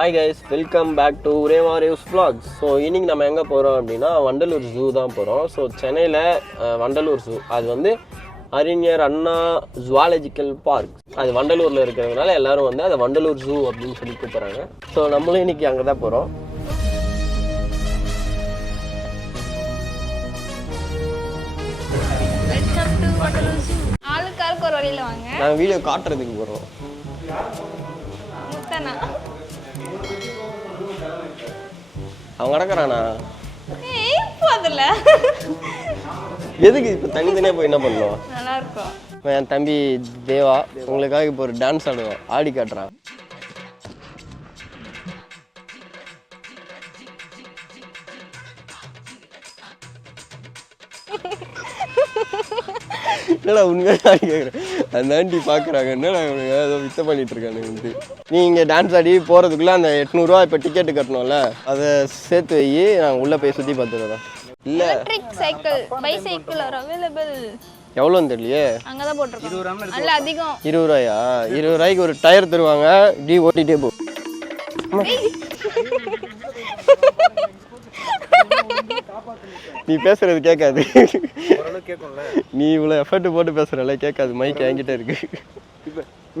Hi guys, welcome back to ரேவாரிவ்ஸ் vlogs. So இன்னைக்கு நம்ம எங்கே போகிறோம் அப்படின்னா வண்டலூர் ஜூ தான் போகிறோம். ஸோ சென்னையில் வண்டலூர் ஜூ அது வந்து அறிஞர் அண்ணா ஜுவாலஜிக்கல் பார்க், அது வண்டலூரில் இருக்கிறதுனால எல்லாரும் வந்து அதை வண்டலூர் ஜூ அப்படின்னு சொல்லி கூப்பிட்றாங்க. ஸோ நம்மளும் இன்னைக்கு அங்கே தான் போகிறோம். நாங்கள் வீடியோ காட்டுறதுக்கு போகிறோம். அவன் கிடக்குறானா? எதுக்கு இப்போ தனித்தனியாக போய் என்ன பண்ணுவோம்? நல்லா இருக்கும். என் தம்பி தேவா உங்களுக்காக இப்போ ஒரு டான்ஸ் ஆடுவான், ஆடி காட்டுறான். என்னடா உண்மையாக ஆடி கேட்குறேன். அந்த ஆண்டி பார்க்குறாங்க, என்னடா இவனுங்க ஏதோ வித்த பண்ணிட்டு இருக்கானுங்க. நீ இங்கே டான்ஸ் ஆடி போகிறதுக்குள்ளே அந்த 800 இப்போ டிக்கெட்டு கட்டணும்ல, அதை சேர்த்து வை, நாங்கள் உள்ளே போய் சுற்றி பார்த்துக்கிறோம். இல்லை electric cycle, bicycle are available. எவ்வளோன்னு தெரியலையே, அங்கே தான் போட்டிருக்கோம். நல்ல அதிகம். 20 ரூபாயா? 20 ரூபாய்க்கு ஒரு டயர் தருவாங்க, இப்படி ஓட்டிகிட்டே போ. நீ பேசுறது கேட்காது. நீ இவ்வளோ எஃபர்ட் போட்டு பேசுறல, கேட்காது. மைக் என்கிட்ட இருக்கு.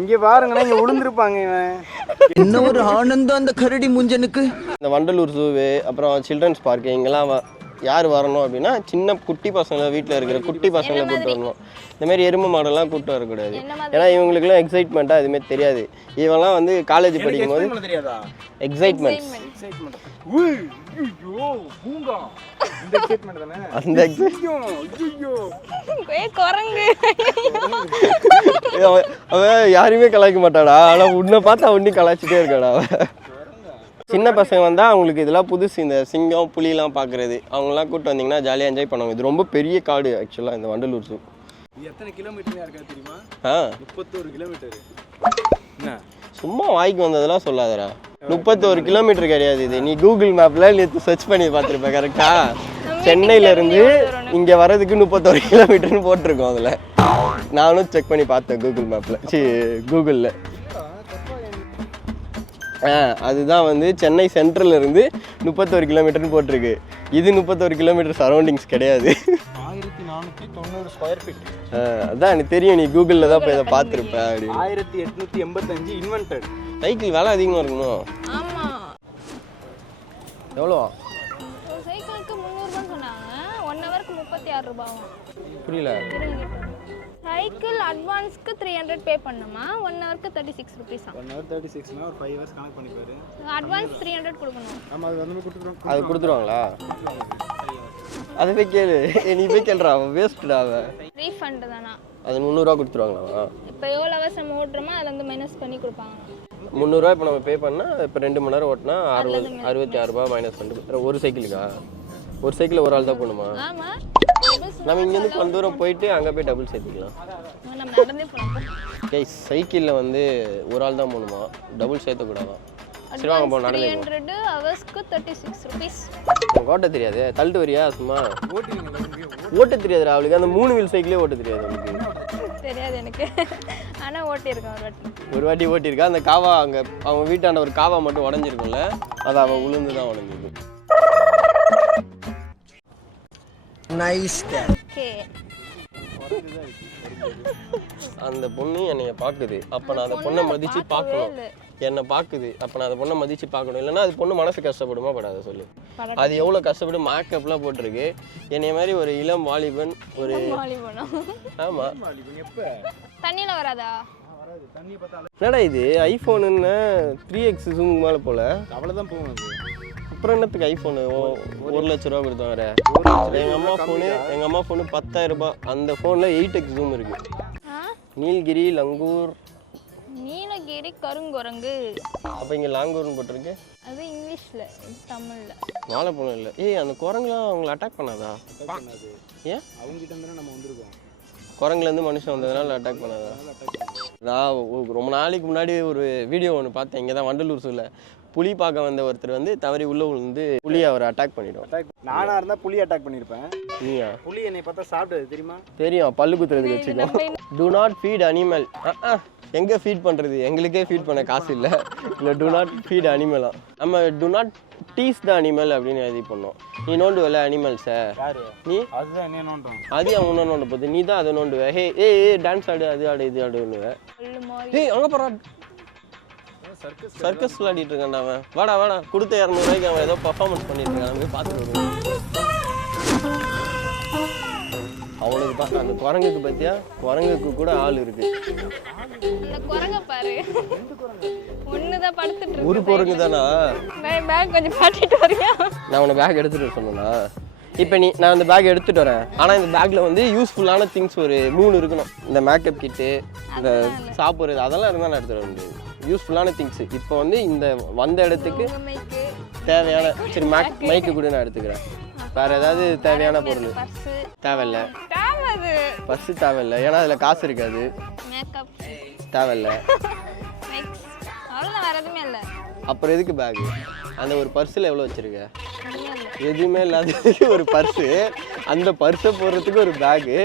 இங்க பாருங்கண்ணா, இங்க விழுந்திருப்பாங்க. என்ன ஒரு ஆனந்தம் அந்த கரடி முஞ்சனுக்கு. இந்த வண்டலூர் ஜூவு, அப்புறம் சில்ட்ரன்ஸ் பார்க்கு, இங்கெல்லாம் யார் வரணும் அப்படின்னா சின்ன குட்டி பசங்களை, வீட்டில் இருக்கிற குட்டி பசங்களை கூப்பிட்டு வரணும். இந்த மாதிரி எறும்பு மாடெல்லாம் கூப்பிட்டு வரக்கூடாது. ஏன்னா இவங்களுக்குலாம் எக்ஸைட்மெண்ட்டாக எதுவுமே தெரியாது. இவெல்லாம் வந்து காலேஜ் படிக்கும் போது எக்ஸைட்மெண்ட், அந்த அவன் யாரையுமே கலாய்க்க மாட்டாடா, ஆனால் உன்னை பார்த்தா ஒன்றும் கலாய்ச்சிட்டே இருக்காடா அவன். சின்ன பசங்க வந்தால் அவங்களுக்கு இதெல்லாம் புதுசு, இந்த சிங்கம் புலிலாம் பார்க்குறது. அவங்களாம் கூப்பிட்டு வந்தீங்கன்னா ஜாலியாக என்ஜாய் பண்ணுவாங்க. இது ரொம்ப பெரிய காடு ஆக்சுவலாக இந்த வண்டலூர் ஜூ. எத்தனை கிலோமீட்டர் இருக்கா தெரியுமா? 31 கிலோமீட்டர். என்ன சும்மா வாய்க்கு வந்ததெல்லாம் சொல்லாதடா. 31 கிலோமீட்டர் கிடையாது இது. நீ கூகுள் மேப்பில் நேற்று சர்ச் பண்ணி பார்த்துருப்ப கரெக்டா? சென்னையிலேருந்து இங்கே வர்றதுக்கு 31 கிலோமீட்டர்னு போட்டிருக்கோம். அதில் நானும் செக் பண்ணி பார்த்தேன் கூகுள் மேப்பில், கூகுளில். அதுதான் வந்து சென்னை சென்ட்ரல் இருந்து 31 கிலோமீட்டர்னு போட்டிருக்கு. இது 31 கிலோமீட்டர் சரௌண்டிங்ஸ் கிடையாது. 1490 ஸ்கொயர் ஃபீட். அதான் எனக்கு தெரியும், நீ கூகுளில் தான் போய் இதை பார்த்துருப்ப. அப்படி 1885 இன்வென்டட். சைக்கிள் விலை அதிகமாக இருக்கணும். எவ்வளோ? சைக்கிளுக்கு 300 சொன்னாங்க. 1 ஹவருக்கு 36 ரூபாயும். புரியல. சைக்கிள் அட்வான்ஸ்க்கு 300 பே பண்ணுமா, 1 ஹவருக்கு 36 ருபீஸ். 1 ஹவர் 36 னா ஒரு 5 ஹவர்ஸ் கணக்கு பண்ணி பாரு. அட்வான்ஸ் 300 கொடுக்கணும். ஆமா, அது வந்து கொடுத்துறோம். அது கொடுத்துருவாங்களா? அது போய் கேளு. நீ போய் கேளுடா, அவன் வேஸ்ட்டுடா அவன். ரீஃபண்ட் தானா? அது 300 ரூபா கொடுத்துருவாங்களா? இப்போ எவ்வளோ ஹவர்ஸ் நம்ம ஓட்டுறோமோ அதில் வந்து மைனஸ் பண்ணி கொடுப்பாங்க. 300 ரூபா இப்போ நம்ம பே பண்ணால், இப்போ 2 மணி நேரம் ஓட்டினா 66 ரூபா மைனஸ் பண்ணிட்டு. ஒரு சைக்கிளுக்கா? ஒரு சைக்கிள் ஒரு ஆள் தான் போகணுமா? ஆமாம், நம்ம இங்கேருந்து கொஞ்சம் தூரம் போயிட்டு அங்கே போய் டபுள் சேர்த்துக்கலாம். நம்ம நடந்தே போகலாம். சைக்கிளில் வந்து ஒரு ஆள் தான் போகணுமா, டபுள் சேர்த்தக்கூடாதான்? சரி வாங்க போகணும். நடந்தே 300 ஹவர்ஸ்க்கு 36 ருபீஸ். உனக்கு ஓட்ட தெரியாது, தள்ளிட்டு வரியா? சும்மா ஓட்ட தெரியாதுடா அவளுக்கு. அந்த 3 வீல் சைக்கிளே ஓட்ட தெரியாது அவளுக்கு. தெரியாது எனக்கு, ஆனால் ஓட்டியிருக்கேன் ஒரு வாட்டி ஓட்டியிருக்கா. அந்த காவா அங்கே அவங்க வீட்டாண்ட ஒரு காவா மட்டும் உடஞ்சிருக்கும்ல, அது அவன் உளுந்து தான் உடஞ்சிருக்கு. அந்த பொண்ணு என்னைய பார்க்குது, அப்போ நான் அந்த பொண்ணை மதித்து பார்க்கணும். என்னை பார்க்குது, அப்போ நான் அந்த பொண்ணை மதித்து பார்க்கணும். இல்லைன்னா அது பொண்ணு மனசு கஷ்டப்படுமா படாத சொல்லு. அது எவ்வளோ கஷ்டப்பட்டு மேக்கப்லாம் போட்டிருக்கு. என்னைய மாதிரி ஒரு இளம் வாலிபன், ஒரு ஆமாம். தண்ணியில் வராதா? என்னடா இது ஐஃபோனுன்னு 3x ஜூம் மேலே போல, அவ்வளவுதான் போகும். அப்புறம் என்னத்துக்கு ஐஃபோனு 1 லட்ச ரூபா கொடுத்தோம் வேற? எங்கள் அம்மா ஃபோனு 10,000 ரூபாய். அந்த ஃபோனில் 8x ஜூம் இருக்கு. நீலகிரி, லங்கூர், நீலகிரி, கருங்குரங்கு. அப்போ இங்கே லாங்கூர்னு போட்டிருக்கு. அது இங்கிலீஷில், தமிழில் வாழைப்பழம் இல்லை. அந்த குரங்குலாம் அவங்களை அட்டாக் பண்ணாதா? ஏன் அவங்ககிட்ட இருந்தாலும் நம்ம வந்திருக்கோம். குரங்குலேருந்து மனுஷன் வந்ததுனால அட்டாக் பண்ணாதா? நான் ரொம்ப நாளைக்கு முன்னாடி ஒரு வீடியோ ஒன்று பார்த்தேன். இங்கே தான் வண்டலூர் சூழல புலி பார்க்க வந்த ஒருத்தர் வந்து தவறி உள்ள விழுந்து புலி அவரை அட்டாக் பண்ணிடும். நானா இருந்தா புலி அட்டாக் பண்ணிருப்பேன். நீயா? புலி என்னை பார்த்தா சாப்பிடுது தெரியுமா? தெரியும், பல்லு குத்துறதுக்கு வச்சுக்கோ. Do not feed animal. எங்கே ஃபீட் பண்ணுறது, எங்களுக்கே ஃபீட் பண்ண காசு இல்லை. இல்லை டு நாட் ஃபீட் அனிமலாம். நம்ம do not tease the animal அப்படின்னு எழுதி பண்ணோம். நீ நோண்டுவல அனிமல்ஸை, நீ அதுதான் என்ன நோண்டோம், அது அவன் நோண்ட போகுது, நீ தான் அதை நோண்டுவ. ஹே ஏ டான்ஸ் ஆடு, அது ஆடு, இது ஆடுன்னுவேன். ஏய் அங்கே போகிறா, சர்க்கஸ் விளையாடிட்டு இருக்கான்டா அவன். வாடா வாடா, கொடுத்த 200 ரூபாய்க்கு அவன் ஏதோ பர்ஃபார்மன்ஸ் பண்ணிட்டு இருக்கான். போய் பார்த்துட்டு வருவோம். அவனுக்கு பார்க்க அந்த குரங்குக்கு பத்தியா, குரங்குக்கு கூட ஆள் இருக்கு. அந்த குரங்க பாரு, ஒண்ணுதான் படுத்துட்டு இருக்கு. ஒரு குரங்கு தானா? பேக் கொஞ்சம் காட்டிட்டு வரியா? நான் உன பேக் எடுத்துட்டு சொன்னா இப்போ நான் அந்த பேக் எடுத்துட்டு வரேன். ஆனால் இந்த பேக்கில் வந்து யூஸ்ஃபுல்லான திங்ஸ் ஒரு 3 இருக்கணும். இந்த மேக்கப் கிட்டு, இந்த சாப்பிட்றது, அதெல்லாம் இருந்தால் நான் எடுத்துகிட்டு வர முடியாது. யூஸ்ஃபுல்லான திங்ஸ். இப்போ வந்து இந்த வந்த இடத்துக்கு தேவையான, சரி மைக்கு கூட நான் எடுத்துக்கிறேன். வேறு ஏதாவது தேவையான பொருள் தேவையில்ல. பர்ஸு தேவையில்லை, ஏன்னா அதில் காசு இருக்காது. தேவையில்லை. அப்புறம் எதுக்கு பேகு? அந்த ஒரு பர்ஸில் எவ்வளோ வச்சுருக்க? எதுவுமே இல்லாததுக்கு ஒரு பர்ஸு, அந்த பர்ஸை போடுறதுக்கு ஒரு பேகு,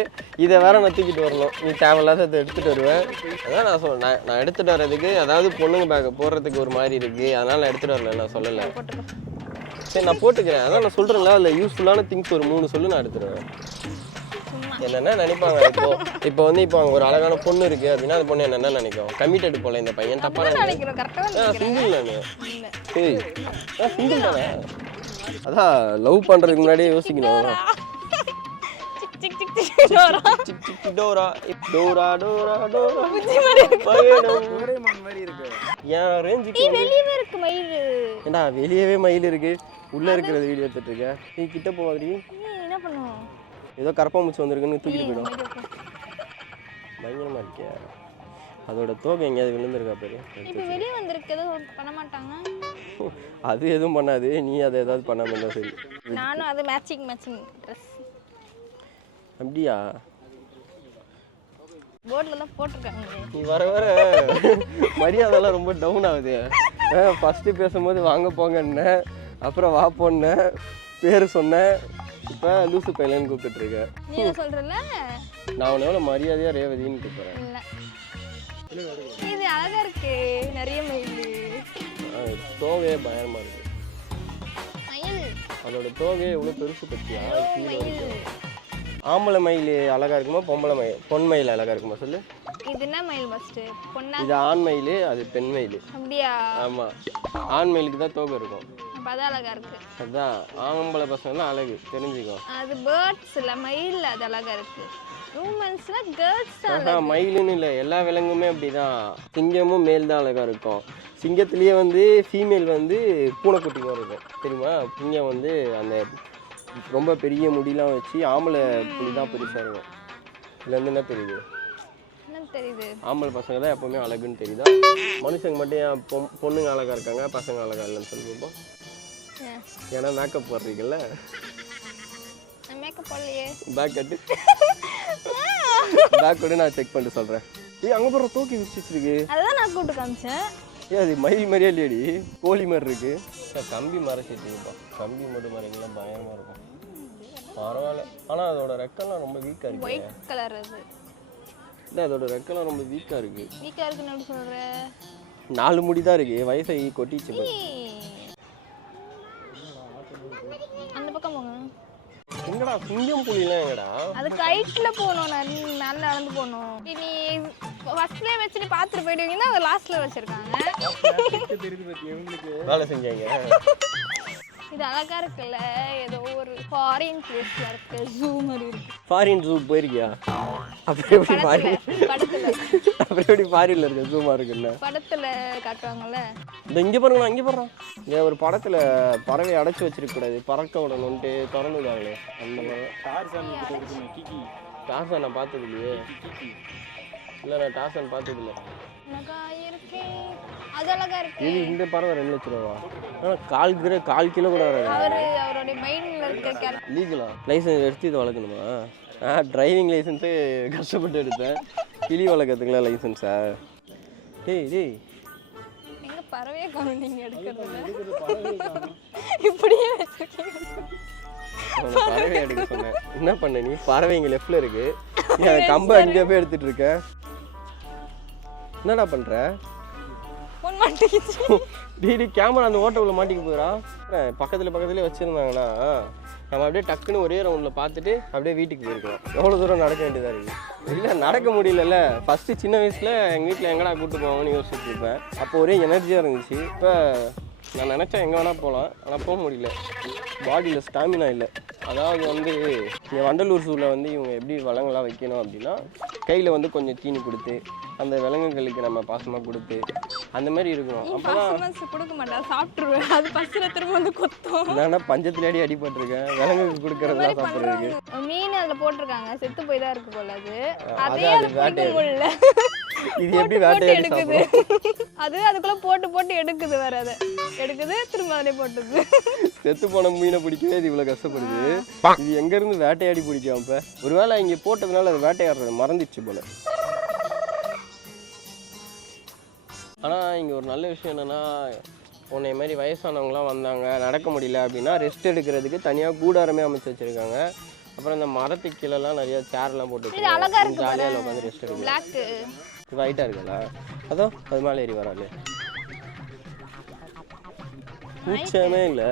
இதை வேற நான் தூக்கிட்டு வரணும். நீ தேவையில்லாத அதை எடுத்துகிட்டு வருவேன். அதான் நான் சொன்னேன், நான் எடுத்துகிட்டு வர்றதுக்கு, அதாவது பொண்ணுங்க பேக்கை போடுறதுக்கு ஒரு மாதிரி இருக்குது, அதனால் நான் எடுத்துகிட்டு வரல. நான் சொல்லலை, சரி நான் போட்டுக்கிறேன். அதான் நான் சொல்கிறேன்ல, அதில் யூஸ்ஃபுல்லான திங்ஸ் ஒரு 3 சொல்லி நான் எடுத்துடுவேன். என்னென்ன நினைப்பாங்க இப்போ வந்து இப்போ அங்கே ஒரு அழகான பொண்ணு இருக்குது அப்படின்னா அந்த பொண்ணு என்னென்ன நினைக்கும்? கமிட்டட் போல இந்த பையன், தப்பாக சிங்கிள் நானு. சரி சிங்கிள் தானே, அதான் லவ் பண்ணுறதுக்கு முன்னாடியே யோசிக்கணும். ஏண்டா வெளியவே மயில் இருக்கு, உள்ள இருக்கிறது வீடியோ எடுத்துட்டு இருக்க. நீ கிட்ட போவாதீ, என்ன பண்ணுவோம்? ஏதோ கரப்பாம்பூச்சி வந்திருக்குன்னு தூக்கிட்டு போயிடும். பயங்கரமா இருக்கே. அதோட தோகை எங்கேயாவது விழுந்திருக்கா பேரு? இப்போ வெளியே வந்திருக்கு, எதுவும் பண்ண மாட்டாங்க. அது எதுவும் பண்ணாது, நீ அதை ஏதாவது பண்ணாம இருந்தா சரி. நானும் அது மேட்சிங் ட்ரெஸ். அப்படியா? போர்டில் தான் போட்டிருக்காங்க. நீ வர வர மரியாதைலாம் ரொம்ப டவுன் ஆகுது. ஃபஸ்ட்டு பேசும்போது வாங்க போங்கன்னு, அப்புறம் வா போன்னு பேர் சொன்னேன், இப்போ லூசு பையலன்னு கூப்பிட்டுருக்க. நீ சொல்கிறல்ல, நான் உன்னை எவ்வளோ மரியாதையாக ரேவதின்னு கூப்பிட்றேன். இது அழகா இருக்கு, நிறைய மயில். தோகையே பயமா இருக்கு. அதோட தோகையே எவ்வளோ பெருசு பற்றியா? ஆம்பளை மயில் அழகா இருக்குமா, பொன் மயில் அழகா இருக்குமா சொல்லு? இது என்ன மயில் ஃபர்ஸ்ட்? பொண்ணா? இது ஆண் மயில், அது பெண் மயில். அப்படியா? ஆமா, ஆண் மயிலுக்கு தான் தோகை இருக்கும். அதான் அழகா இருக்கு. அதான் ஆம்பளை பசங்கலாம் அழகு, தெரிஞ்சுக்கோ. அது பேர்ட்ஸ் இல்ல, மயில். அது அழகா இருக்கு. ஹியூமன்ஸ்ல கேர்ள்ஸ் தான். மயிலுன்னு இல்லை, எல்லா விலங்குமே அப்படிதான். சிங்கமும் மேல் தான் அழகா இருக்கும். சிங்கத்திலேயே வந்து ஃபீமேல் வந்து பூனைக்குட்டி மாதிரி இருக்கும், தெரியுமா? சிங்கம் வந்து அந்த ரொம்ப பெரிய முடியெல்லாம் வச்சு, ஆம்பளை புலி தான் பெருசாக இருக்கும். இதுலேருந்து என்ன தெரியுது? தெரியுது, ஆம்பளை பசங்க தான் எப்பவுமே அழகுன்னு தெரியுதா? மனுஷங்க மட்டும் ஏன் பொண்ணுங்க அழகா இருக்காங்க, பசங்க அழகா இல்லைன்னு சொல்லி பார்ப்போம். ஏன்னா மேக்கப் போடுறீங்கல்ல. மேக்கப் போடலையே. பேக் கட்டு, பேக் கூட நான் செக் பண்ணிட்டு சொல்கிறேன். அங்கே போகிற தூக்கி வச்சிருக்கு, அதான் நான் கூப்பிட்டு காமிச்சேன். அது மயில் மாதிரியே இல்லையடி, கோழி மாதிரி இருக்கு. கம்பி மறைச்சிட்டுப்பா, கம்பி மட்டும் மறைக்கலாம் பயமாக இருக்கும். பரவாயில்ல, ஆனால் அதோட ரெக்கெல்லாம் ரொம்ப வீக்காக இருக்கு. ஒயிட் கலர் அது இல்லை, அதோட ரெக்கெல்லாம் ரொம்ப வீக்காக இருக்கு. வீக்காக இருக்குன்னு எப்படி சொல்கிற? 4 முடி தான் இருக்கு, வயசை கொட்டிச்சு. அந்த பக்கம் போங்க. எங்கடா சிங்கம் புலிலாம் எங்கடா? அது கைட்ல போகணும், மேலே நடந்து போகணும். நீ ஃபர்ஸ்ட்லேயே வச்சு நீ பார்த்துட்டு போயிடுவீங்கன்னா அதை லாஸ்ட்ல வச்சிருக்காங்க. வேலை செஞ்சாங்க. இது அழகா இருக்குல்ல, ஏதோ ஒரு ஃபாரின் பிளேஸ்ல இருக்கு, ஜூ மாதிரி இருக்கு. ஃபாரின் ஜூ போயிருக்கியா? அப்புறம் எப்படி ஃபாரின் படத்துல, அப்புறம் எப்படி ஃபாரின்ல இருக்க ஜூமா இருக்குல்ல, படத்துல காட்டுவாங்கல்ல. இந்த இங்கே பாருங்க, இங்கே பாருங்க. இங்கே ஒரு படத்துல பறவை அடைச்சி வச்சிருக்க கூடாது, பறக்க விடணும்ட்டு திறந்து விடுவாங்களே, அந்த மாதிரி. டார்சன் நான் பார்த்தது இல்லையே. இல்லை, நான் டார்சன் பார்த்தது இல்லை. அது அழகா இருக்கு. இது இந்த பறவை 2 லட்ச ரூபா. ஆனால் 1/4 கிலோ கூட வராது. அவருடைய மைண்ட்ல இருக்க லீகலா லைசன்ஸ் எடுத்து இதை வளர்க்கணுமா? டிரைவிங் லைசன்ஸு கஷ்டப்பட்டு எடுத்தேன், கிளி வளர்க்கறதுக்குலாம் லைசன்ஸா? டேய் டேய், எங்க பறவையே காணும் நீங்க எடுக்கிறது? இப்படியே வச்சிருக்கீங்க. பறவை எடுக்க சொன்னேன், என்ன பண்ண நீ? பறவை இங்கே லெஃப்டில் இருக்கு, நீ அந்த கம்பை அங்கே போய் எடுத்துட்டு இருக்க. என்னடா பண்ணுற? ஃபோன் மாட்டிக்கிச்சு. டெய்லி கேமரா அந்த ஓட்ட உள்ள மாட்டிக்க போகிறா. பக்கத்துலேயே வச்சுருந்தாங்கன்னா நம்ம அப்படியே டக்குன்னு ஒரே ரவுண்டில் பார்த்துட்டு அப்படியே வீட்டுக்கு போயிருக்கலாம். எவ்வளோ தூரம் நடக்க வேண்டியதாக இருக்குது. இல்லை நடக்க முடியலல்ல. ஃபஸ்ட்டு சின்ன வயசில் எங்கள் வீட்டில் எங்கடா கூப்பிட்டு போவாங்கன்னு யோசிச்சுட்டு இருப்பேன். அப்போ ஒரே எனர்ஜியாக இருந்துச்சு. இப்போ நான் நினச்சேன் எங்கே வேணால் போகலாம், ஆனால் போக முடியல. பாடியில் ஸ்டாமினா இல்லை. அதாவது வந்து இங்கே வண்டலூர் ஜூவில் வந்து இவங்க எப்படி விலங்குலாம் வைக்கணும் அப்படின்னா, கையில் வந்து கொஞ்சம் தீனி கொடுத்து அந்த விலங்குகளுக்கு நம்ம பாசமாக கொடுத்து அந்த மாதிரி இருக்கணும். அப்போ தான் கொடுக்க மாட்டேன், சாப்பிட்ருவேன். அது பஸ்ஸில் திரும்ப வந்து கொத்தும். நான் பஞ்சத்துல அடிபட்டிருக்கேன். விலங்குக்கு கொடுக்கறதுலாம் சாப்பிட்றதுக்கு. மீன் அதில் போட்டிருக்காங்க, செத்து போய் தான் இருக்கு போல. அதே அது பிடிக்க முடியல. இது எப்படி வேட்டையாடி எடுக்குது? அது அதுக்குள்ள போட்டு எடுக்குது. வேற அதை எடுக்குது, திரும்ப அதிலே போட்டுது. செத்து போன மீனை பிடிக்கவே இது இவ்வளோ கஷ்டப்படுது. இது எங்கேருந்து வேட்டையாடி பிடிக்கும்? இப்போ ஒருவேளை இங்கே போட்டதுனால அது வேட்டையாடுறது மறந்துச்சு போல. ஆனால் இங்கே ஒரு நல்ல விஷயம் என்னென்னா, உன்னை மாதிரி வயசானவங்களாம் வந்தாங்க நடக்க முடியல அப்படின்னா ரெஸ்ட் எடுக்கிறதுக்கு தனியாக கூடாரமே அமைச்சு வச்சுருக்காங்க. அப்புறம் இந்த மரத்துக்கு கீழெல்லாம் நிறைய சேர்லாம் போட்டு வச்சுருக்காங்க. ஜாலியாக உட்காந்து ரெஸ்ட் எடுக்கலாம். இது ஹைட்டாக இருக்குல்ல, அதோ அது மேலே ஏறி வராது. பூச்சமே இல்லை.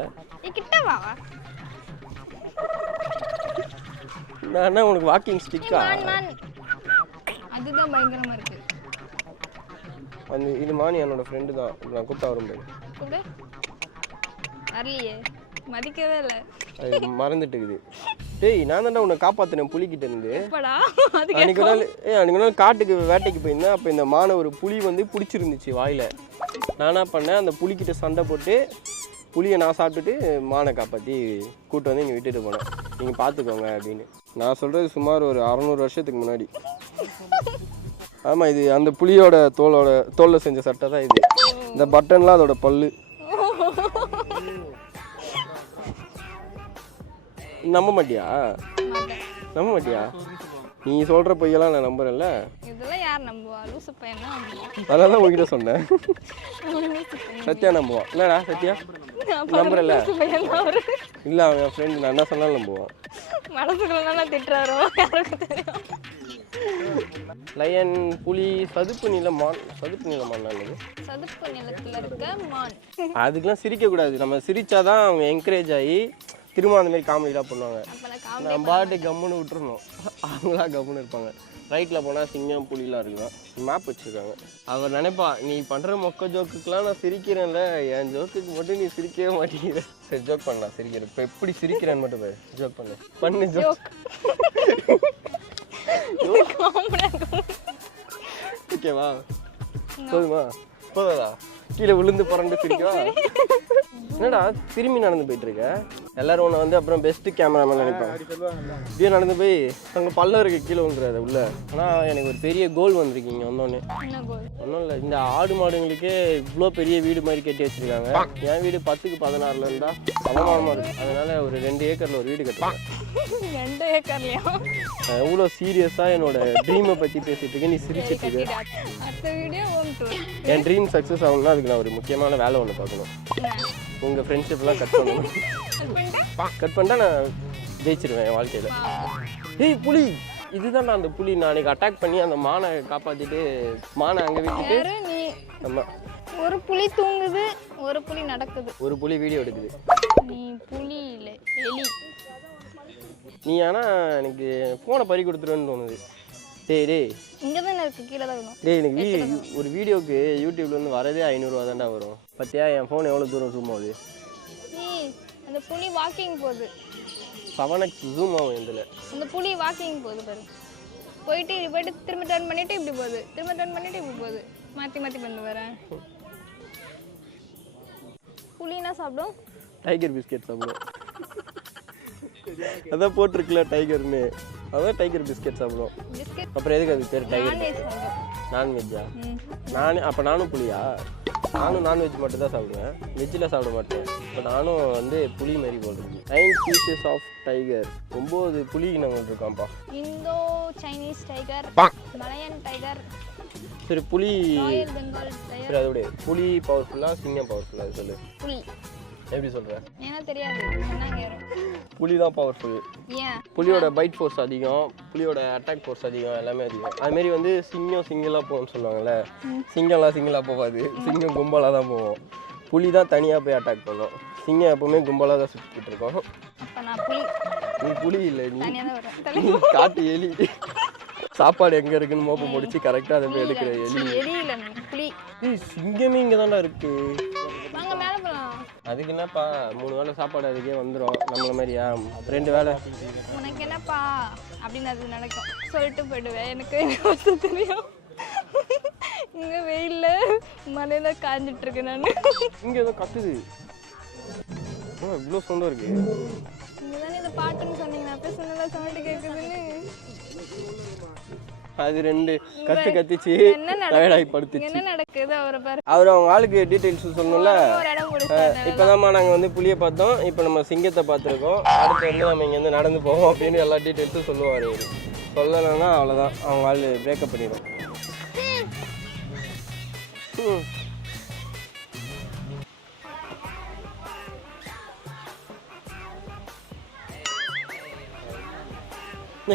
நான் உனக்கு வாக்கிங் ஸ்டிக்கா? அதுதான் பயங்கரமாக இருக்கு. அந்த இது மானி என்னோட ஃப்ரெண்டு தான். நான் கூப்பிட்டா வரும்போது வரலையே, மதிக்கவே இல்லை. அது மறந்துட்டுக்குது. டேய், நான் தான்டா உன்னை காப்பாற்றினேன் புலிக்கிட்ட இருந்து. அன்றைக்கு நாள் காட்டுக்கு வேட்டைக்கு போயிருந்தேன். அப்போ இந்த மானை ஒரு புலி வந்து பிடிச்சிருந்துச்சு வாயில். நான் என்ன பண்ணேன், அந்த புலிக்கிட்ட சண்டை போட்டு புளியை நான் சாப்பிட்டுட்டு மானை காப்பாற்றி கூட்டு வந்து இங்கே விட்டுட்டு போனேன். நீங்கள் பார்த்துக்கோங்க அப்படின்னு. நான் சொல்கிறது சுமார் ஒரு 600 வருஷத்துக்கு முன்னாடி. ஆமாம், இது அந்த புலியோட தோலில் செஞ்ச சட்டை தான் இது. இந்த பட்டன்லாம் அதோட பல்லு. நம்ப மாட்டியா? நீ சொல்கிற பொய்யெல்லாம் நான் நம்புறேன்ல. இதெல்லாம் யார் நம்புவா? லூசு பையன் தான். அதனால தான் உங்ககிட்ட சொன்னேன். சத்யா நம்புவான். இல்லடா சத்யா நம்புறல? இல்லை, அவன் என் ஃப்ரெண்டு. நான் என்ன சொன்னாலும் நம்புவான். மனசுக்குள்ள திட்டுறாரோ யாருக்கு தெரியும். லயன், புலி, சதுப்பு நில மான். சதுப்பு நில மான் நல்லது. சதுப்பு நிலத்தில் இருக்க மான். அதுக்கெல்லாம் சிரிக்கக்கூடாது. நம்ம சிரிச்சாதான் அவங்க என்கரேஜ் ஆகி திரும்ப அந்த மாதிரி காமெடிலாம் பண்ணுவாங்க. நம்ம பாட்டு கம்முன்னு விட்டுருணும், அவங்களா கம்முன்னு இருப்பாங்க. ரைட்டில் போனால் சிங்கம் புலிலாம் இருக்கும். மேப் வச்சுருக்காங்க. அவர் நினைப்பா, நீ பண்ணுற மொக்க ஜோக்குக்கெலாம் நான் சிரிக்கிறேன்ல, என் ஜோக்குக்கு மட்டும் நீ சிரிக்கவே மாட்டேங்கிற. சரி, ஜோக் பண்ணலாம், சிரிக்கிறேன். இப்போ எப்படி சிரிக்கிறேன்னு மட்டும் பாரு. ஜோக் பண்ணு ஜோக். ஓகேவா? போதுமா? போதாதா? கீழே விழுந்து புரண்டு சிரிக்கவா? என்னடா திரும்பி நடந்து போயிட்டு இருக்க? எல்லாரும் உன்னை வந்து அப்புறம் பெஸ்ட் கேமராமேன் நினைப்பாங்க. இப்படியே நடந்து போய் அங்கே பள்ளம் இருக்கு, கீழே வந்துடுறாரு உள்ள. ஆனால் எனக்கு ஒரு பெரிய கோல் வந்திருக்கீங்க வந்தோடனே. ஒன்றும் இல்லை, இந்த ஆடு மாடுங்களுக்கே இவ்வளோ பெரிய வீடு மாதிரி கட்டி வச்சிருக்காங்க. என் வீடு 10க்கு 16 இருந்தா அவமானமாக இருக்கு. அதனால ஒரு 2 ஏக்கரில் ஒரு வீடு கட்டுறேன். 2 ஏக்கர்லையா? எவ்வளோ சீரியஸாக என்னோட ட்ரீமை பற்றி பேசிட்டு இருக்க, நீ சிரிச்சிட்டு இருக்க. என் ட்ரீம் சக்ஸஸ் ஆகணும்னா அதுக்கு நான் ஒரு முக்கியமான வேலை ஒன்று பார்க்கணும். உங்கள் ஃப்ரெண்ட்ஷிப்லாம் கட் பண்ணணும். கட் பண்ணிட்டா நான் ஜெயிச்சிருவேன் என் வாழ்க்கையில். ஏய் புலி, இதுதான் நான் அந்த புலி. நான் அன்றைக்கி அட்டாக் பண்ணி அந்த மானை காப்பாற்றிட்டு மானை அங்கே விட்டுட்டு நம்ம ஒரு புலி தூங்குது, ஒரு புலி நடக்குது, ஒரு புலி வீடியோ எடுக்குது. நீ புலி இல்லை, எலி. நீ ஆனால் எனக்கு ஃபோனை பறி கொடுத்துருவேன்னு தோணுது. டேய் இங்கே தான் இருக்குது, கீழே தான் வேணும். டேய், எனக்கு ஒரு வீடியோக்கு யூடியூப்லேருந்து வரதே 500 ரூபா தான்டா வரும். பார்த்தியா என் ஃபோன் எவ்வளோ தூரம் ஜூம் ஆகுது? அந்த புலி வாக்கிங் போகுது. 7x ஜூம் ஆகும் இதில். அந்த புலி வாக்கிங் போகுது பாரு. போயிட்டு திரும்ப டர்ன் பண்ணிட்டு இப்படி போகுது, திரும்ப டர்ன் பண்ணிட்டு இப்படி போகுது, மாற்றி பண்ணு வரேன். புலி என்ன சாப்பிடும்? டைகர் பிஸ்கெட் சாப்பிடும். அதான் போட்டிருக்குல டைகர்னு, அதான் டைகர் பிஸ்கெட் சாப்பிடும். அப்புறம் எதுக்கு அது பேர் டைகர்? நான்வெஜ்ஜா? அப்போ நானும் புலியா? நானும் நான்வெஜ் மட்டும் தான் சாப்பிடுவேன், வெஜ்ஜில் சாப்பிட மாட்டேன். இப்போ நானும் வந்து புலி மாதிரி போடுறது. 9 பீசஸ் ஆஃப் டைகர். 9 புலி இனங்கள் இருக்கான்ப்பா. Indo Chinese tiger, Malayan tiger. சரி, புலி ராயல் பெங்கால் டைகர். சரி, அதோட புலி பவர்ஃபுல்லா சிங்கம் பவர்ஃபுல்லா சொல்லு. புலி எப்படி சொல்கிறேன்? ஏன்னா தெரியாது சொன்னாங்க யாரும். புலி தான் பவர்ஃபுல். ஏன்? புலியோட பைட் ஃபோர்ஸ் அதிகம், புலியோட அட்டாக் ஃபோர்ஸ் அதிகம், எல்லாமே அதிகம். அதுமாரி வந்து சிங்கம் சிங்கிளாக போகும்னு சொல்லுவாங்கல்ல, சிங்கம்லாம் சிங்கிளாக போகாது, சிங்கம் கும்பலாக தான் போவோம். புலி தான் தனியாக போய் அட்டாக் பண்ணும். சிங்கம் எப்போவுமே கும்பலாக தான் சுற்றிக்கிட்டு இருக்கோம். அப்போ நான் புலி. நீ புலி இல்லை, தனியாக தான் வரேன். நீ காட்டு எலி. சாப்பாடு எங்கே இருக்குன்னு மோப்பம் முடிச்சு கரெக்டாக அதை போய் எடுக்கிற எலி. எலி இல்லை புலி. சிங்கமே இங்கே தான்டா இருக்கு. வாங்க மேலே போகலாம். அதுக்கு என்னப்பா 3 வேளை சாப்பாடு அதுக்கே வந்துடும். நம்மள மாதிரியா 2 வேளை? உனக்கு என்னப்பா அப்படின்னு அது நடக்கும் சொல்லிட்டு போயிடுவேன். எனக்கு தெரியும். இங்கே வெயிலில் மலையில் காஞ்சிட்டு இருக்கேன் நான். இங்கே ஏதோ கத்துது. இவ்வளோ சவுண்டாக இருக்கு. இங்கே தானே இந்த பாட்டுன்னு சொன்னீங்க, நான் போய் சொன்னதா சவுண்டு கேட்குதுன்னு. அது 2 கத்திச்சு என்ன டயர்டாகி படுத்துச்சு. என்ன நடக்குது அவரை பாரு. அவர் அவங்க ஆளுக்கு டீட்டெயில்ஸ் சொல்லணும்ல. ஒரு இடம் முடிச்சாரு. இப்போதாம்மா நாங்கள் வந்து புளியை பார்த்தோம், இப்போ நம்ம சிங்கத்தை பார்த்துருக்கோம், அடுத்து வந்து நம்ம இங்கேருந்து நடந்து போவோம் அப்படின்னு எல்லா டீட்டெயில்ஸும் சொல்லுவார். சொல்லலைன்னா அவ்வளோதான், அவங்க ஆள் பிரேக்கப் பண்ணிடும்.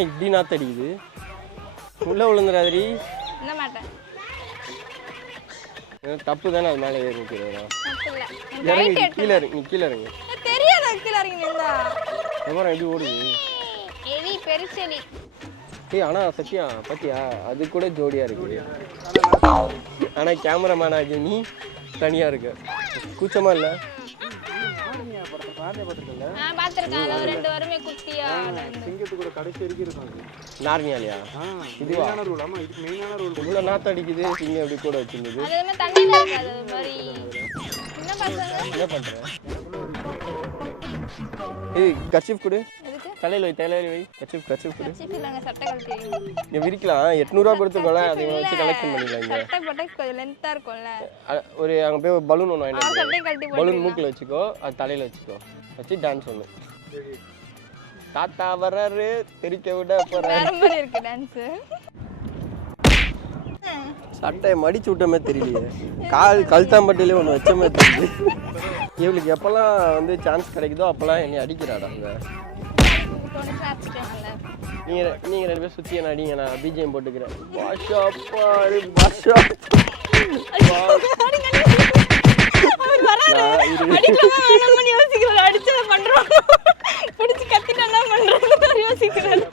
இப்படி நாத்தடிக்குது. உள்ள விழுந்துடாதடி. என்ன மாட்டேன். தப்பு தானே அது மேலே ஏறி நிற்கிறதா? தப்பு இல்லை. இறங்கி கீழே இறங்கி கீழே இறங்கு. தெரியாதா கீழே இறங்கினா? கேமரா எப்படி ஓடுது? எலி பெருசெலி. ஆனால் சத்யா பத்தியா அது கூட ஜோடியாக இருக்கு. ஆனால் கேமராமேன் ஆகிய நீ தனியாக இருக்க. கூச்சமாக இல்லை? நான் பார்த்துருக்கேன். அதில் ஒரு 2 வருமே குட்டியா. சிங்கத்துக்கூட கடைசி வரைக்கும் இருக்கும். நார்னியாலியா? இதுவா? ரூல். ஆமாம், இது மெயினான ரூல். இவ்வளோ நாற்று அடிக்குது, சிங்கம் எப்படி கூட வச்சுருந்தது. அது மாதிரி தண்ணியில் இருக்காது. அது மாதிரி என்ன பசங்க என்ன பண்ணுறேன்? ஏய் கர்ச்சீஃப் கொடு. எதுக்கு? தலையில் வை, தலையில் வை. கர்ச்சீஃப் கொடு. சிப்பி இல்லைங்க, சட்டை கழட்டி. இங்கே விரிக்கலாம். 800 கொடுத்துருக்கோம்ல, அதை வச்சு கலெக்ஷன் பண்ணிக்கலாம். இங்கே சட்டை போட்டால் கொஞ்சம் லென்த்தாக இருக்கும்ல. ஒரு அங்கே போய் பலூன் ஒன்று வாங்கிட்டு வந்து சட்டை கழட்டி பலூன் மூக்கில் வச்சுக்கோ, அது தலையில் வச்சுக்கோ, வச்சு டான்ஸ் ஒன்று. தாத்தா வர்றாரு தெரிக்க விட போகிறாரு. வேற மாதிரி இருக்கு டான்ஸு. சட்டையை மடிச்சு விட்டமே தெரியலையே, கழுத்தாம்பட்டிலே ஒன்று வச்சமே தெரியுது. இவளுக்கு எப்போல்லாம் வந்து சான்ஸ் கிடைக்குதோ அப்போல்லாம் என்னை அடிக்கிறாடா. அங்கே நீங்கள் 2 பேர் சுற்றி என்ன அடிங்க, நான் பிஜிஎம் போட்டுக்கிறேன். பாஷா பாரு பாஷா.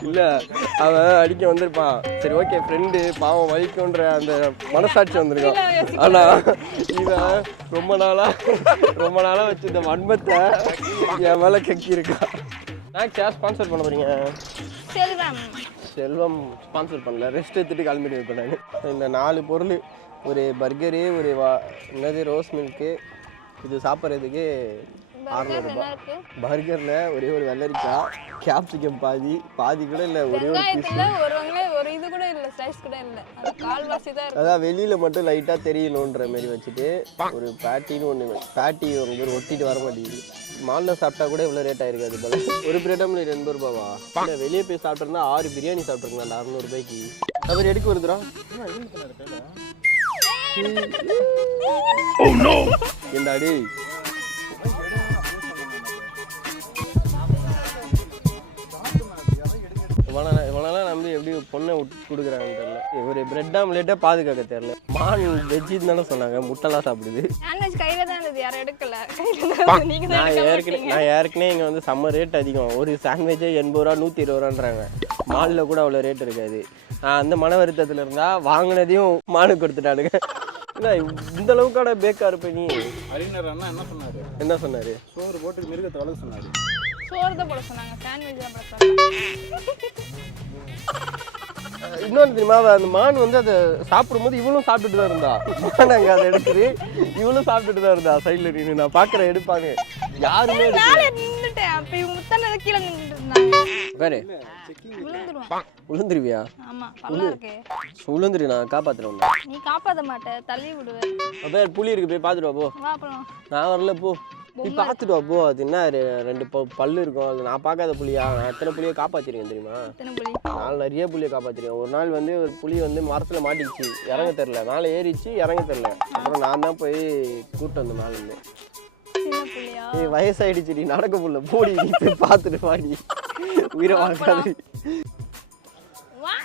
இல்ல அவன் அடிக்க வந்திருப்பான். சரி ஓகே ஃப்ரெண்டு பாவம் வலிக்குன்ற அந்த மனசாட்சி வந்திருக்கான். ஆனா இவன் ரொம்ப நாளா வச்சு இந்த வன்மத்தை என் மேல கக்கி இருக்கான். ஸ்நாக்ஸ் யார் ஸ்பான்சர் பண்ண போறீங்க? செல்வம் ஸ்பான்சர் பண்ணல, ரெஸ்ட் எடுத்துட்டு கிளம்பிட்டு இருப்பேன் நான். இந்த 4 பொருள், ஒரு பர்கரு, ஒரு என்னது ரோஸ் மில்க்கு, இது சாப்பிட்றதுக்கு 600 ரூபாய். பர்கரில் ஒரே ஒரு வெள்ளரிக்காய், கேப்சிகம் பாதி கூட இல்லை, ஒரே ஒரு பீஸ். ஒரு இது கூட இல்லை, ஸ்லைஸ் கூட இல்லை, அது கால்வாசி தான் இருக்கு. அதான் வெளியில் மட்டும் லைட்டாக தெரியணுன்ற மாதிரி வச்சுட்டு ஒரு பேட்டின்னு ஒன்று, பேட்டி ஒரு ஒட்டிட்டு வர மாட்டேங்குது. மாலில் சாப்பிட்டா கூட இவ்வளோ ரேட் ஆயிருக்காது போல. ஒரு பிரெட்டம் 80 ரூபாவா? இல்லை வெளியே போய் சாப்பிட்ருந்தா 6 பிரியாணி சாப்பிட்ருக்கலாம்டா 600 ரூபாய்க்கு. அப்புறம் எடுக்க வருதுடா. என்னடாடி இவனெல்லாம் நம்பி எப்படி பொண்ணை கொடுக்குறாங்கன்னு தெரியல. ஒரு பிரெட் ஆம்லேட்டே பாதுகாக்க தெரியல. மான் வெஜ்ஜின்னு தானே சொன்னாங்க, முட்டைலாம் சாப்பிடுது. நான் ஏற்கனவே இங்கே வந்து செம்ம ரேட் அதிகம். ஒரு சாண்ட்விச்சே 80 ரூபா 120 ரூபான்றாங்க. மாலில் கூட அவ்வளோ ரேட் இருக்காது. அந்த மன வருத்தத்தில் இருந்தால் வாங்கினதையும் மானுக்கு கொடுத்துட்டானுங்க. இல்லை இந்த அளவுக்கான பேக்கா இருப்ப நீ. அறிஞர் அண்ணா என்ன சொன்னார்? சோறு போட்டு மிருகத்தை வளர்க்க சொன்னார். சோறு தான் போட சொன்னாங்க, சாண்ட்விச் தான் போட சொன்னாங்க. இன்னொன்று தெரியுமா, அந்த மான் வந்து அதை சாப்பிடும்போது இவளும் சாப்பிட்டுட்டு தான் இருந்தா. மான் அங்கே அதை எடுத்துட்டு இவளும் சாப்பிட்டுட்டு தான் இருந்தா. சைடில் நின்று நான் பார்க்குறேன் எடுப்பாங்க, யாருமே நின்றுட்டேன். அப்போ இவங்க முத்தனை கீழே நின்றுட்டு இருந்தாங்க. வேறு உளுந்துருவியா? ஆமா பல்லா இருக்கு. உளுந்துரு, நான் காப்பாத்துறேன். நீ காப்பாத்த மாட்டே, தள்ளி விடுவேன். அப்போ புளி இருக்கு, போய் பார்த்துட்டு வா போ. வா போலாம். நான் வரல போ, நீ பார்த்துட்டு வா போ. அது என்ன 2 பல்லு இருக்கும், அது நான் பார்க்காத புளியா? நான் எத்தனை புளியை காப்பாற்றிருக்கேன் தெரியுமா? நான் நிறைய புளியை காப்பாற்றிருக்கேன். ஒரு நாள் வந்து ஒரு புளி வந்து மரத்தில் மாட்டிக்கிச்சு, இறங்க தெரில, மேலே ஏறிச்சு இறங்க தெரில. அப்புறம் நான் தான் போய் கூப்பிட்டு வந்தேன் மேலேருந்து. புள்ளியா? ஏய் வயசாயிடுச்சுடி நடக்க முடியல போடி நீ போய் பார்த்துட்டு வாடி உயிரை வாங்காது வா.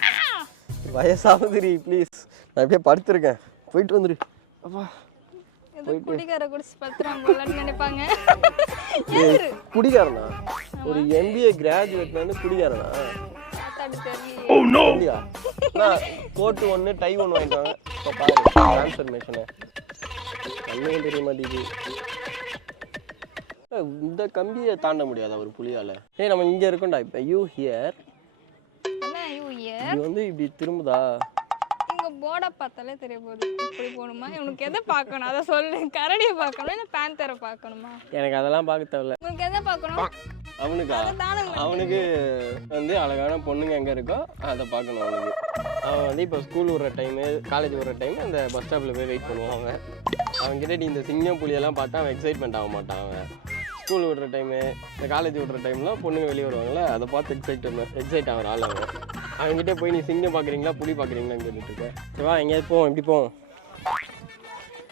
வயசாகுதுடி ப்ளீஸ் நான் இப்படியே படுத்துருக்கேன் போயிட்டு வந்துரு அப்பா ஏதோ குடிகார குடிச்சு பத்துறாங்க போலன்னு நினைப்பாங்க. ஏய், குடிகாரனா ஒரு MBA கிராஜுவேட் வந்து குடிகாரனா பார்த்தாடி தெரியல. இல்லையா நான் கோட்டு ஒன்று டை ஒன்று வாங்கிட்டாங்க இப்போ பாரு ட்ரான்ஸ்ஃபர்மேஷனு கண்ணுக்கும் தெரிய மாட்டேங்குது இந்த கம்பியை தாண்ட முடியாதா ஒரு புலியால் ஏய் நம்ம இங்கே இருக்கோம்டா இப்போ யூ ஹியர் என்ன இயர்? இது வந்து இப்படி திரும்புதா இங்க போர்டை பார்த்தாலே தெரிய போகுது. இப்படி போகணுமா? இவனுக்கு எதை பார்க்கணும் அதை சொல்லு. கரடியை பார்க்கணும் இல்லை பேந்தரை பார்க்கணுமா? எனக்கு அதெல்லாம் பார்க்க தேவையில்ல உனக்கு எதை பார்க்கணும்? அவனுக்கா தானே அவனுக்கு வந்து அழகான பொண்ணுங்க எங்கே இருக்கோ அதை பார்க்கணும் அவனுக்கு அவன் வந்து இப்போ ஸ்கூல் விடுற டைமு காலேஜ் விடுற டைம் அந்த பஸ் ஸ்டாப்பில் போய் வெயிட் பண்ணுவாங்க அவன்கிட்ட நீ இந்த சிங்கம் புலியெல்லாம் பார்த்தா அவன் எக்ஸைட்மெண்ட் ஆக மாட்டான் அவன் ஸ்கூல் விடுற டைமு இந்த காலேஜ் விடுற டைம்லாம் பொண்ணுங்க வெளியே வருவாங்களே அதை பார்த்து எக்ஸைட் ஆகிற ஆள் அவன் அவங்ககிட்ட போய் நீ சிங்கம் பார்க்குறீங்களா புலி பார்க்குறீங்களான்னு கேட்டுட்டு இருக்கேன் சரிவா எங்கேயாவது போவோம் எப்படி போவோம்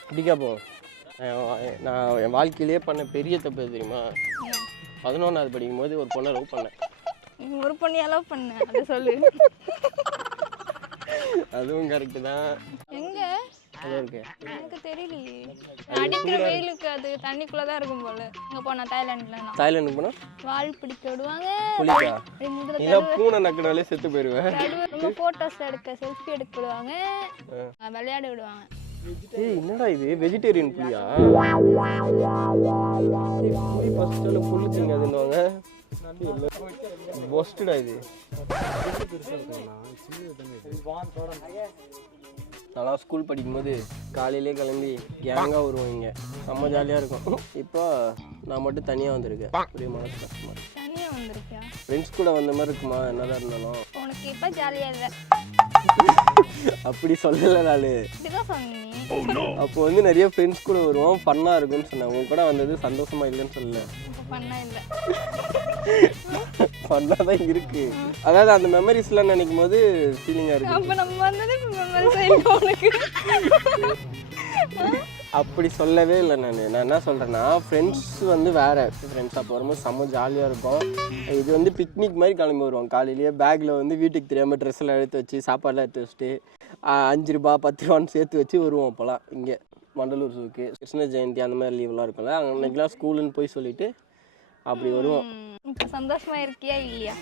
இப்படிக்கா போவோம் நான் என் வாழ்க்கையிலேயே பண்ண பெரிய தப்பு எது தெரியுமா 11வது படிக்கும்போது ஒரு பொண்ணை லவ் பண்ணேன் நீ ஒரு பொண்ணு லவ் பண்ண அதை சொல்லு. அதுவும் கரெக்டு தான் எங்க அது இருக்கு எனக்கு தெரியலையே. அடிக்கிற வெயிலுக்கு அது தண்ணிக்குள்ள தான் இருக்கும் போல. இங்க போனா தாய்லாந்துல தாய்லாந்துக்கு போனால் வால் பிடிக்க விடுவாங்க. புலிக்கா அப்படி முதல்ல இல்லை பூனை நக்கினாலே செத்து போயிடுவேன் ரொம்ப போட்டோஸ் எடுக்க செல்ஃபி எடுக்க விடுவாங்க. விளையாட விடுவாங்க. ஏய் என்னடா இது வெஜிடேரியன் புலியா புலி ஃபர்ஸ்ட்ல புல்லு திங்காதுன்னுவாங்க பொஸ்டடா இது நான் ஸ்கூல் படிக்கும்போது காலையிலே கிளம்பி கேங்காக வருவோம் இங்கே செம்ம ஜாலியாக இருக்கும் இப்போ நான் மட்டும் தனியாக வந்திருக்கேன் புரிய மனசு கஷ்டமா தனியா வந்திருக்கியா? ஃப்ரெண்ட்ஸ் கூட வந்த மாதிரி இருக்குமா என்னதான் இருந்தாலும் உனக்கு இப்ப ஜாலியா இல்ல. அப்படி சொல்லலை நான் இப்படிதான் சொன்னீங்க. அப்போ வந்து நிறைய ஃப்ரெண்ட்ஸ் கூட வருவோம் ஃபன்னாக இருக்குன்னு சொன்னேன் உங்க கூட வந்தது சந்தோஷமா இல்லைன்னு சொல்லல இப்ப பண்ணா இல்ல. ஃபன்னாக தான் இருக்கு அதாவது அந்த மெமரிஸ்லாம் நினைக்கும் போது ஃபீலிங்காக இருக்கு அப்ப நம்ம வந்தது மெமரி சைடு உனக்கு. அப்படி சொல்லவே இல்லை நான் என்ன சொல்கிறேன்னா ஃப்ரெண்ட்ஸ் வந்து வேறு ஃப்ரெண்ட்ஸ் அப்போ வரும்போது செம்ம ஜாலியாக இருக்கும் இது வந்து பிக்னிக் மாதிரி கிளம்பி வருவோம் காலையிலேயே பேக்கில் வந்து வீட்டுக்கு தெரியாமல் ட்ரெஸ்ஸெல்லாம் எடுத்து வச்சு சாப்பாடெலாம் எடுத்து வச்சுட்டு 5 ரூபா 10 ரூபான்னு சேர்த்து வச்சு வருவோம் அப்போலாம் இங்கே வண்டலூர் ஜூக்கு கிருஷ்ண ஜெயந்தி அந்த மாதிரி லீவ்லாம் இருக்கும்ல அன்றைக்கெலாம் ஸ்கூலுன்னு போய் சொல்லிவிட்டு அப்படி வருவோம். இப்ப சந்தோஷமா இருக்கியா இல்லையா?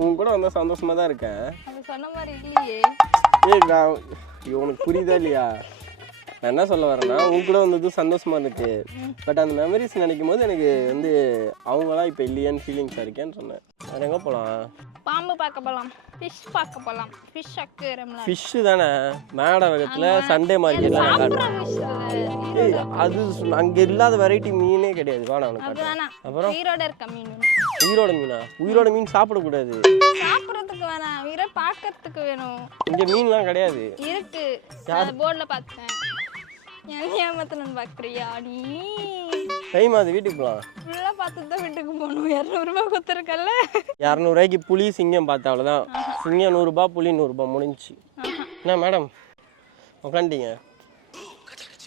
உன் கூட வந்தால் சந்தோஷமாக தான் இருக்கேன். அது சொன்ன மாதிரி இல்லையே. ஏய் நான் உனக்கு புரியுதா இல்லையா நான் என்ன சொல்ல வரேன்னா உன் கூட வந்தது சந்தோஷமா இருக்கு பட் அந்த மெமரிஸ் நினைக்கும் போது எனக்கு வந்து அவங்களாம் இப்போ இல்லையான்னு ஃபீலிங்ஸாக இருக்கேன்னு சொன்னேன். வேறு எங்கே போகலாம்? பாம்பு பார்க்க போகலாம். ஃபிஷ் பார்க்க போகலாம். ஃபிஷ் அக்குறம்ல. ஃபிஷ்ஷு தானே மேட வகத்தில் சண்டே மார்க்கெட்லாம் ஏய் அது அங்கே இல்லாத வெரைட்டி மீனே கிடையாது வாடா உனக்கு அப்புறம் உயிரோட இருக்க மீன். உயிரோட மீனா? உயிரோட மீன் சாப்பிடக்கூடாது. சாப்பிட்றதுக்கு வேணாம் உயிரை பார்க்கறதுக்கு வேணும். இங்கே மீன்லாம் கிடையாது. இருக்கு போர்டில் பார்த்தேன். என்ன ஏமாத்தணும்னு பார்க்குறியா நீ? டைம் அது வீட்டுக்கு போகலாம். ஃபுல்லாக பார்த்துட்டு தான் வீட்டுக்கு போகணும். 200 ரூபா கொடுத்துருக்கல. 200 ரூபாய்க்கு புளி சிங்கம் பார்த்தா அவ்வளோதான். சிங்கம் 100 ரூபா புளி 100 ரூபா முடிஞ்சிச்சு. என்ன மேடம் உக்காண்டிங்க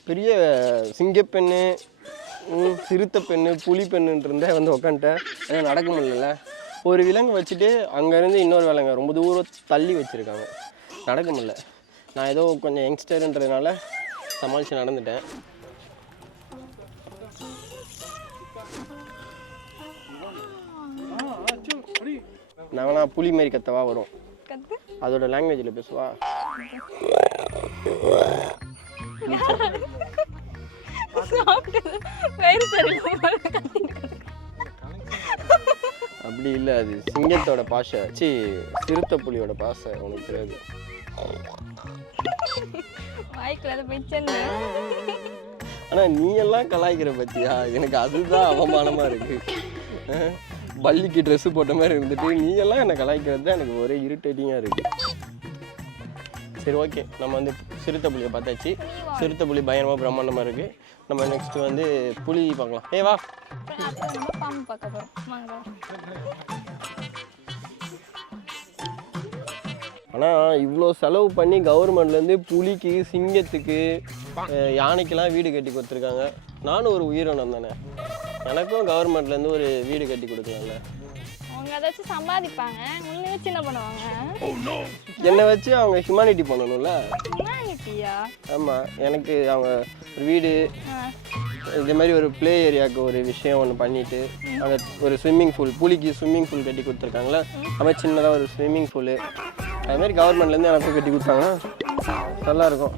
பெரிய சிங்கப்பெண்ணு சிறுத்தை பெண்ணு புலி பெண்ணுன்ட்டு இருந்தால் வந்து உக்காந்துட்டேன் ஏன்னா நடக்க முடியல. ஒரு விலங்கு வச்சுட்டு அங்கேருந்து இன்னொரு விலங்கு ரொம்ப தூரம் தள்ளி வச்சுருக்காங்க நடக்க முடியல. நான் ஏதோ கொஞ்சம் யங்ஸ்டர்ன்றதுனால சமாளித்து நடந்துட்டேன். நான் புலி மாரி கத்தவா வரும் அதோட லாங்குவேஜில் பேசுவா. அப்படி இல்லை அது சிங்கத்தோட பாஷை சிறுத்தை புலியோட பாஷை உனக்கு தெரியாது. ஆனால் நீ எல்லாம் கலாய்க்கிற பத்தியா எனக்கு அதுதான் அவமானமாக இருக்கு. பள்ளிக்கு ட்ரெஸ்ஸு போட்ட மாதிரி இருந்துட்டு நீ எல்லாம் என்னை கலாய்க்கிறது தான் எனக்கு ஒரே இரிட்டேட்டிங்காக இருக்கு. சரி ஓகே நம்ம வந்து சிறுத்தை புலியை பார்த்தாச்சு. சிறுத்தை புலி பயங்கரமாக பிரம்மாண்டமாக இருக்குது. நம்ம நெக்ஸ்ட்டு வந்து புலி பார்க்கலாம். ஏ வா பாம்பு பார்க்க போகிறோம். ஆனால் இவ்வளோ செலவு பண்ணி கவர்மெண்ட்லேருந்து புலிக்கு சிங்கத்துக்கு யானைக்கெல்லாம் வீடு கட்டி கொடுத்துருக்காங்க. நானும் ஒரு உயிரினம் தானே, எனக்கும் கவர்மெண்ட்லேருந்து ஒரு வீடு கட்டி கொடுக்கலாம்ல. அவங்க ஏதாச்சும் சம்பாதிப்பாங்க, உன்னை வச்சு என்ன பண்ணுவாங்க? என்னை வச்சு அவங்க ஹியூமானிட்டி பண்ணணும்ல. ஹியூமானிட்டியா? ஆமாம், எனக்கு அவங்க ஒரு வீடு இதே மாதிரி ஒரு ப்ளே ஏரியாவுக்கு ஒரு விஷயம் ஒன்று பண்ணிவிட்டு அங்கே ஒரு ஸ்விம்மிங் பூல், புலிக்கு ஸ்விம்மிங் பூல் கட்டி கொடுத்துருக்காங்களே, அது சின்னதாக ஒரு ஸ்விம்மிங் பூலு அதுமாதிரி கவர்மெண்ட்லேருந்து எனக்கு கட்டி கொடுத்தாங்கன்னா நல்லாயிருக்கும்.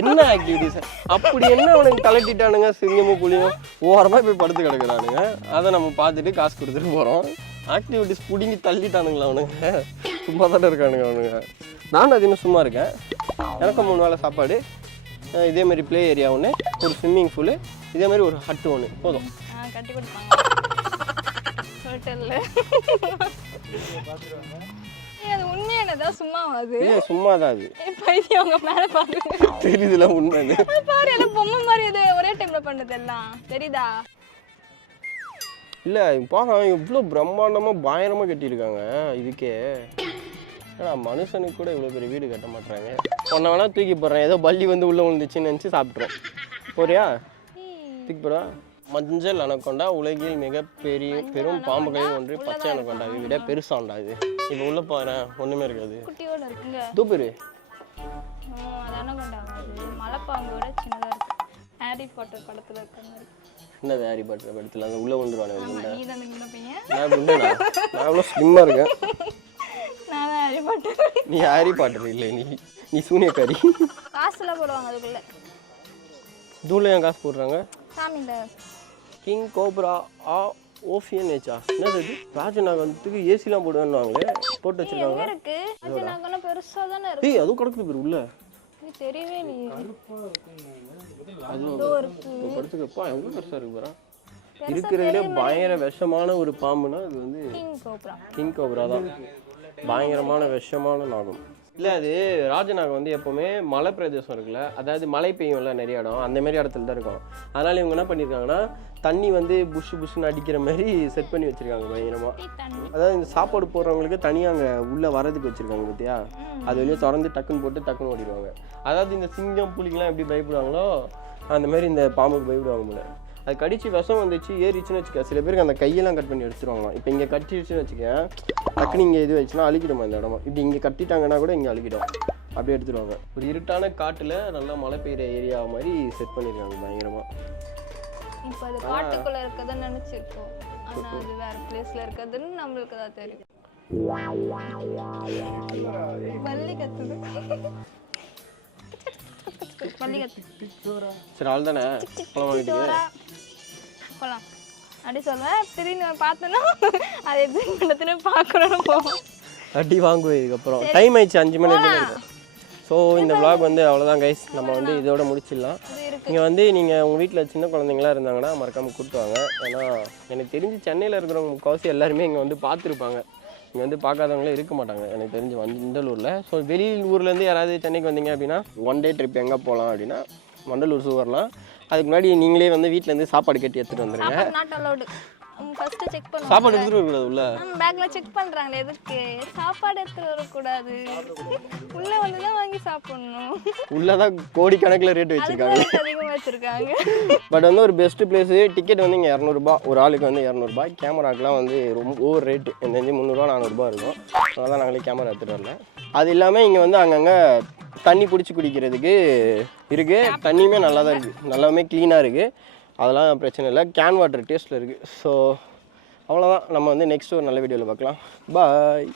என்ன ஆக்டிவிட்டிஸ் அப்படி என்ன அவனுக்கு கலட்டிட்டானுங்க, சிங்கமும் புலியும் ஓரமாக போய் படுத்து கிடக்குறானுங்க, அதை நம்ம பார்த்துட்டு காசு கொடுத்துட்டு போகிறோம். ஆக்டிவிட்டிஸ் பிடிங்கி தள்ளிட்டானுங்களா அவனுங்க, சும்மா தானே இருக்கானுங்க அவனுங்க. நானும் அதிகமாக சும்மா இருக்கேன். எனக்கும் 3 வேளை சாப்பாடு, இதேமாரி ப்ளே ஏரியா ஒன்று, ஒரு ஸ்விம்மிங் பூலு, இதேமாரி ஒரு ஹட்டு ஒன்று போதும். கட்டி கொடுப்பாங்க ஹோட்டலில். அது உண்மையானதா சும்மாவாது? சும்மா தான் அது. பைத்தியம் அவங்க மேலே பாருங்க, தெரியுதுல உண்மை. பாரு எல்லாம் பொம்மை மாதிரி இது ஒரே டைமில் பண்ணது எல்லாம் தெரியுதா? இல்லை பாரு, எவ்வளோ பிரம்மாண்டமாக பயங்கரமாக கட்டியிருக்காங்க. இதுக்கே ஏன்னா மனுஷனுக்கு கூட இவ்வளோ பெரிய வீடு கட்ட மாட்டாங்க. ஒன்றை வேணா தூக்கி போடுறேன், ஏதோ பள்ளி வந்து உள்ளே விழுந்துச்சுன்னு நினச்சி சாப்பிட்றோம். போறியா? தூக்கி போடுவா. மஞ்சள் அனக்கொண்டா உலகில் மிகப்பெரிய பெரும் பாம்புகளில் ஒன்று பச்சை அனக்கொண்டாவை விட பெருசாண்டா இது. இப்போ உள்ள பாரு, ஒன்றுமே இருக்காது. குட்டியோட இருக்குங்க. தூப்பரு அது அனகொண்டாவா? அது மலைப்பாம்போட சின்னதாக இருக்கு. ஹாரி பாட்டர் படத்தில் இருக்கிற மாதிரி. என்னது ஹாரி பாட்டர் படத்தில் அந்த உள்ளே விழுந்துருவானே குண்டை? நீ தானே குண்ட பையன். நான் குண்டேனா? நான் அவ்வளோ ஸ்லிம்மாக இருக்கேன். நான் தான் ஹாரி பாட்டர். நீ ஹாரி பாட்டர் இல்லை, நீ சூனியக்காரி. காசுலாம் போடுவாங்க அதுக்குள்ள. தூள் ஏன் காசு போடுறாங்க? சாமியில் கிங் கோப்ரா ஓஃபியன் நேச்சா என்னது இது? ராஜநாகத்துக்கு ஏசிலாம் போடுவாங்களே, போட்டு வச்சிருக்காங்க. எங்கே இருக்கு? ராஜநாகம்னா பெருசாக தானே இருக்கு. ஏய் அதுவும் கிடக்குது பேர் உள்ள. இது தெரியவே இல்லையே. அதுவும் படுத்துக்கப்பா எவ்வளோ பெருசாக இருக்கு பாரா. இருக்கிறதுலே பயங்கர விஷமான ஒரு பாம்புனா அது வந்து கிங் கோப்ரா தான். பயங்கரமான விஷமான நாகம். இல்லை அது ராஜநாகம் வந்து எப்போவுமே மலை பிரதேசம் இருக்குல்ல, அதாவது மழை பெய்யும்ல நிறைய இடம், அந்தமாரி இடத்துல தான் இருக்கும். அதனால் இவங்க என்ன பண்ணியிருக்காங்கன்னா தண்ணி வந்து புஷ்ஷுன்னு அடிக்கிற மாதிரி செட் பண்ணி வச்சுருக்காங்க பயங்கரமாக. அதாவது இந்த சாப்பாடு போடுறவங்களுக்கு தனியாக அங்கே உள்ளே வரதுக்கு வச்சுருக்காங்க பார்த்தியா, அது வெளியே திறந்து டக்குன்னு போட்டு டக்குன்னு ஓடிடுவாங்க. அதாவது இந்த சிங்கம் புலிக்கெலாம் எப்படி பயப்படுவாங்களோ அந்த மாதிரி இந்த பாம்புக்கு பயப்படுவாங்க போல. அது கடிச்சு விஷம் வந்துச்சு ஏறிச்சுன்னு வச்சுக்க, சில பேருக்கு அந்த கையெல்லாம் கட் பண்ணி எடுத்துருவாங்களாம். இப்போ இங்கே கட்டிடுச்சுன்னு வச்சுக்க, டக்குன்னு இங்கே இது வச்சுன்னா அழுகிடுமா இந்த இடமா. இப்படி இங்கே கட்டிட்டாங்கன்னா கூட இங்கே அழுகிடும், அப்படி எடுத்துருவாங்க. ஒரு இருட்டான காட்டில் நல்லா மழை பெய்கிற ஏரியா மாதிரி செட் பண்ணியிருக்காங்க பயங்கரமாக. இப்போ அது காட்டுக்குள்ளே இருக்கதான் நினச்சிருக்கோம், ஆனால் அது வேறு பிளேஸில் இருக்கிறதுன்னு நம்மளுக்கு தான் தெரியும். பள்ளி கத்துது, பள்ளி கத்து. சரி ஆள் தானே பழம் வாங்கிட்டு போகலாம் அப்படி சொல்லுவேன். திடீர்னு பார்த்தோன்னா அது எதுவும் பண்ணத்துன்னு பார்க்கணும்னு போவோம், அடி வாங்குவேன். இதுக்கப்புறம் டைம் ஆயிடுச்சு, 5 மணி இருக்கும். ஸோ இந்த விளாக் வந்து அவ்வளோதான் கைஸ், நம்ம வந்து இதோட முடிச்சிடலாம். நீங்கள் வந்து நீங்கள் உங்கள் வீட்டில் சின்ன குழந்தைங்களாம் இருந்தாங்கன்னா மறக்காமல் கூப்பிட்டு வாங்க. ஏன்னா எனக்கு தெரிஞ்சு சென்னையில் இருக்கிறவங்க முக்கால்வாசி எல்லாருமே இங்கே வந்து பார்த்துருப்பாங்க. இங்கே வந்து பார்க்காதவங்களே இருக்க மாட்டாங்க எனக்கு தெரிஞ்சு வண்டலூரில். ஸோ வெளி ஊர்லேருந்து யாராவது சென்னைக்கு வந்தீங்க அப்படின்னா 1 டே ட்ரிப் எங்கே போகலாம் அப்படின்னா வண்டலூர் ஸூ வரலாம். அதுக்கு முன்னாடி நீங்களே வந்து வீட்டிலேருந்து சாப்பாடு கட்டி எடுத்துகிட்டு வந்துடுங்க. Not allowed. ஃபர்ஸ்ட் செக் பண்ணுவோம், சாப்பாடு எடுத்துகிட்டு வரக்கூடாது உள்ள. நம்ம பேக்ல செக் பண்ணுறாங்களே, எதுக்கு சாப்பாடு எடுத்துகிட்டு வரக்கூடாது, உள்ளே வந்து தான் வாங்கி சாப்பிடணும். உள்ளே தான் கோடிக்கணக்கில் ரேட் வச்சுருக்காங்க, அதிகமாக வச்சுருக்காங்க. பட் வந்து ஒரு பெஸ்ட்டு பிளேஸு. டிக்கெட் வந்து இங்கே 200 ஒரு ஆளுக்கு வந்து 200. கேமராக்கெலாம் வந்து ரொம்ப ஓவர் ரேட்டு, எனக்கு தெரிஞ்சு 300 400 இருக்கும். அதனால் தான் நாங்களே கேமரா எடுத்துகிட்டு வரல. அது இல்லாமல் இங்கே வந்து அங்கங்கே தண்ணி பிடிச்சி குடிக்கிறதுக்கு இருக்குது. தண்ணியுமே நல்லா தான் இருக்குது, நல்லாவே க்ளீனாக இருக்குது, அதெல்லாம் பிரச்சனை இல்லை. கேன் வாட்டர் டேஸ்ட்டில் இருக்குது. ஸோ அவ்வளோதான், நம்ம வந்து நெக்ஸ்ட் ஒரு நல்ல வீடியோவில் பார்க்கலாம். பாய்.